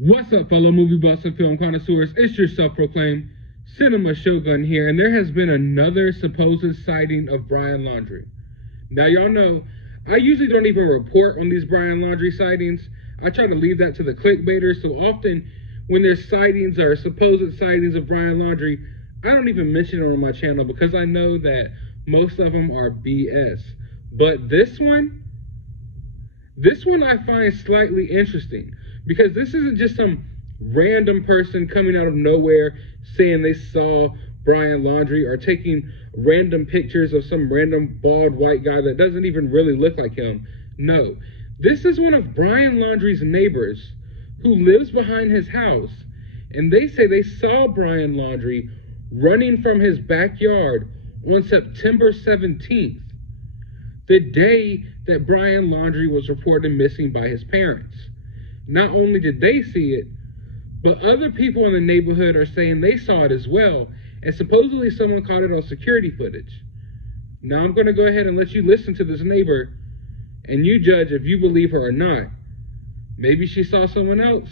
What's up, fellow movie buffs and film connoisseurs? It's your self-proclaimed cinema shogun here, and there has been another supposed sighting of Brian Laundrie. Now, y'all know, I usually don't even report on these Brian Laundrie sightings. I try to leave that to the clickbaiters, so often when there's sightings or supposed sightings of Brian Laundrie, I don't even mention it on my channel because I know that most of them are BS. But this one I find slightly interesting. Because this isn't just some random person coming out of nowhere saying they saw Brian Laundrie or taking random pictures of some random bald white guy that doesn't even really look like him. No, this is one of Brian Laundrie's neighbors who lives behind his house. And they say they saw Brian Laundrie running from his backyard on September 17th, the day that Brian Laundrie was reported missing by his parents. Not only did they see it, but other people in the neighborhood are saying they saw it as well, and supposedly someone caught it on security footage. Now I'm going to go ahead and let you listen to this neighbor, and you judge if you believe her or not. Maybe she saw someone else.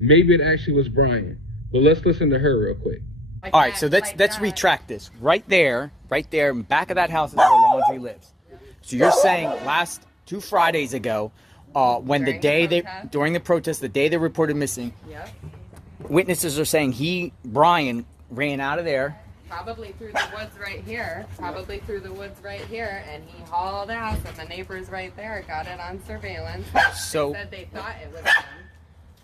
Maybe it actually was Brian. But let's listen to her real quick. All right, so let's retract this. Right there, in back of that house is where Laundrie lives. So you're saying last 2 Fridays ago, when during the protest, the day they reported missing, yep, witnesses are saying Brian ran out of there. Probably through the woods right here. And he hauled ass, and the neighbors right there got it on surveillance. So they said they thought it was him.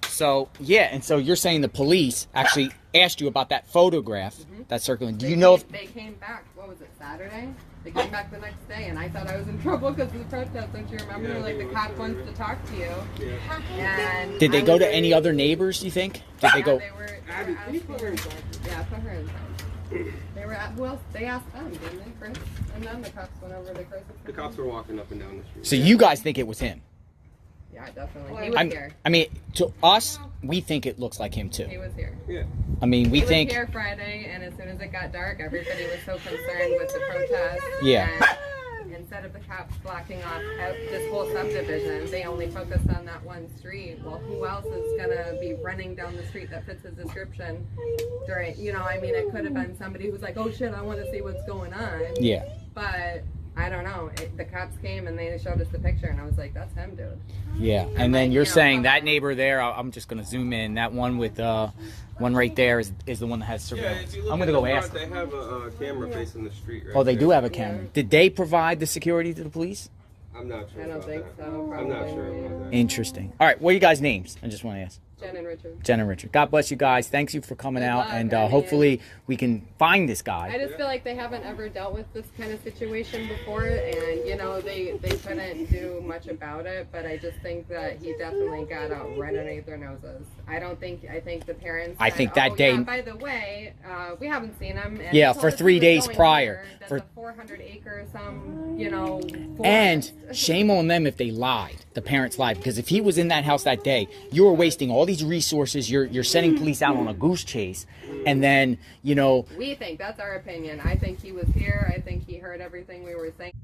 So yeah, and so you're saying the police actually asked you about that photograph that's circling. Do you know if they came back? What was it, Saturday? They came back the next day, and I thought I was in trouble because of the protest. Don't you remember? Yeah, like the cop wants to talk to you. Yeah. And did they go to any other neighbors? You think? Did they go? They were put her inside. They were at, well, they asked them, didn't they, Chris? And then the cops went over to Chris. The cops were walking up and down the street. So you guys think it was him? Yeah, definitely. He was here. I mean, to us, we think it looks like him too. He was here. Yeah. I mean, we think. He was here Friday, and as soon as it got dark, everybody was so concerned with the protest. Yeah. And instead of the cops blocking off this whole subdivision, they only focused on that one street. Well, who else is gonna be running down the street that fits his description during? I mean, it could have been somebody who's like, "Oh shit, I want to see what's going on." Yeah. But I don't know. The cops came and they showed us the picture, and I was like, "That's him, dude." Yeah, and then you're saying that neighbor there. I'm just gonna zoom in. That one with one right there is the one that has surveillance. Yeah, if you look I'm gonna go at ask. They have a camera facing the street. Right Oh, they there. do have a camera. Yeah. Did they provide the security to the police? I'm not sure. I don't about think that. so. I'm not sure Probably. about that. Interesting. All right, what are you guys' names? I just want to ask. Jen and Richard. Jen and Richard. God bless you guys. Thanks you for coming Good out, luck. and I mean, hopefully we can find this I guy. just feel like they haven't ever dealt with this kind of situation before, and they couldn't do much about it. But I just think that he definitely got out right underneath their noses. I think the parents. I said, think that day. Yeah, by the way, we haven't seen him. And Yeah, he told for us he 3 was days going prior. here. That's For a 400-acre forest. And shame on them if they lied. The parents lied, because if he was in that house that day, you were wasting all these resources. You're sending police out on a goose chase, and then we think that's our opinion. I think he was here. I think he heard everything we were saying.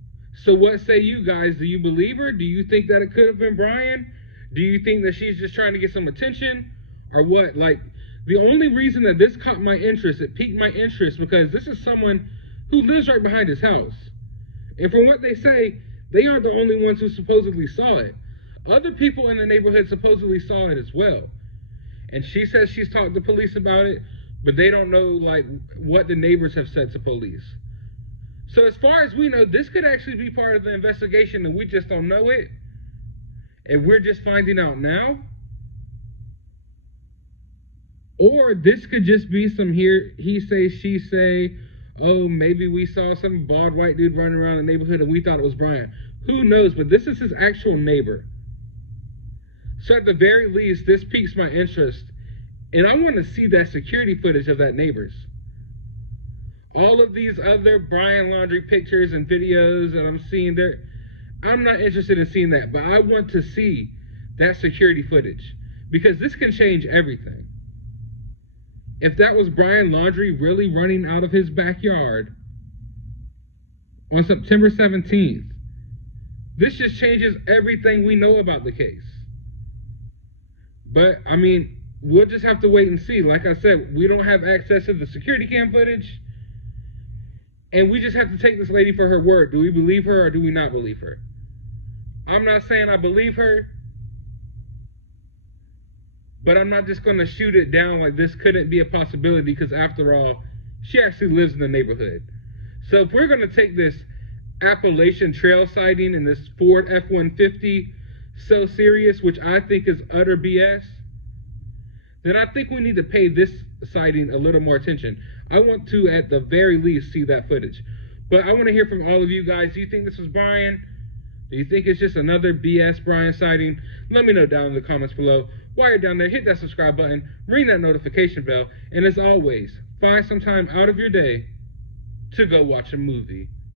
So what say you guys? Do you believe her? Do you think that it could have been Brian? Do you think that she's just trying to get some attention? Or what? Like, the only reason that this caught my interest, it piqued my interest, because this is someone who lives right behind his house. And from what they say, they aren't the only ones who supposedly saw it. Other people in the neighborhood supposedly saw it as well. And she says she's talked to police about it, but they don't know, like, what the neighbors have said to police. So as far as we know, this could actually be part of the investigation, and we just don't know it. And we're just finding out now. Or this could just be some he say, she say, oh, maybe we saw some bald white dude running around the neighborhood and we thought it was Brian. Who knows? But this is his actual neighbor. So at the very least, this piques my interest. And I want to see that security footage of that neighbor's. All of these other Brian Laundrie pictures and videos that I'm seeing there, I'm not interested in seeing that. But I want to see that security footage, because this can change everything. If that was Brian Laundrie really running out of his backyard on September 17th, this just changes everything we know about the case. But, I mean, we'll just have to wait and see. Like I said, we don't have access to the security cam footage. And we just have to take this lady for her word. Do we believe her or do we not believe her? I'm not saying I believe her. But I'm not just going to shoot it down like this couldn't be a possibility, because after all, she actually lives in the neighborhood. So if we're going to take this Appalachian Trail sighting and this Ford F-150 so serious, which I think is utter BS, then I think we need to pay this sighting a little more attention. I want to, at the very least, see that footage. But I want to hear from all of you guys. Do you think this was Brian? Do you think it's just another BS Brian sighting? Let me know down in the comments below. While you're down there, hit that subscribe button, ring that notification bell, and as always, find some time out of your day to go watch a movie.